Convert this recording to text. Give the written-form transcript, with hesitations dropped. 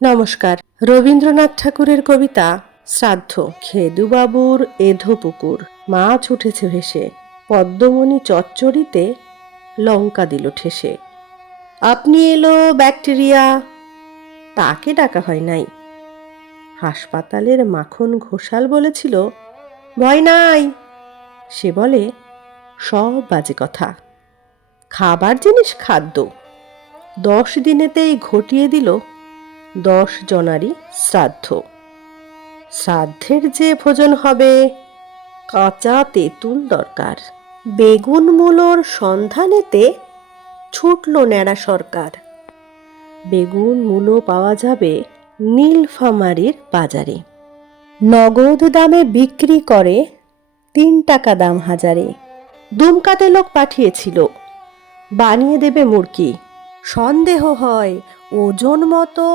নমস্কার। রবীন্দ্রনাথ ঠাকুরের কবিতা শ্রাদ্ধ। খেদুবাবুর এধো পুকুর, মাছ উঠেছে ভেসে, পদ্মমণি চচ্চড়িতে লঙ্কা দিল ঠেসে। আপনি এলো ব্যাকটেরিয়া, তাকে ডাকা হয় নাই। হাসপাতালের মাখন ঘোষাল বলেছিল, ভয় নাই। সে বলে সব বাজে কথা, খাবার জিনিস খাদ্য। 10 দিনেতেই ঘটিয়ে দিল 10 জনারই শ্রাদ্ধ। শ্রাদ্ধের যে ভোজন হবে, কাঁচা তেঁতুল দরকার। বেগুন মূলোর সন্ধানেতে ছুটল ন্যাড়া সরকার। বেগুন মূলো পাওয়া যাবে নীলফামারীর বাজারে। নগদ দামে বিক্রি করে 3 টাকা দাম হাজারে। দুমকাতে লোক পাঠিয়েছিল, বানিয়ে দেবে মুরকি। সন্দেহ হয় ওজন মতো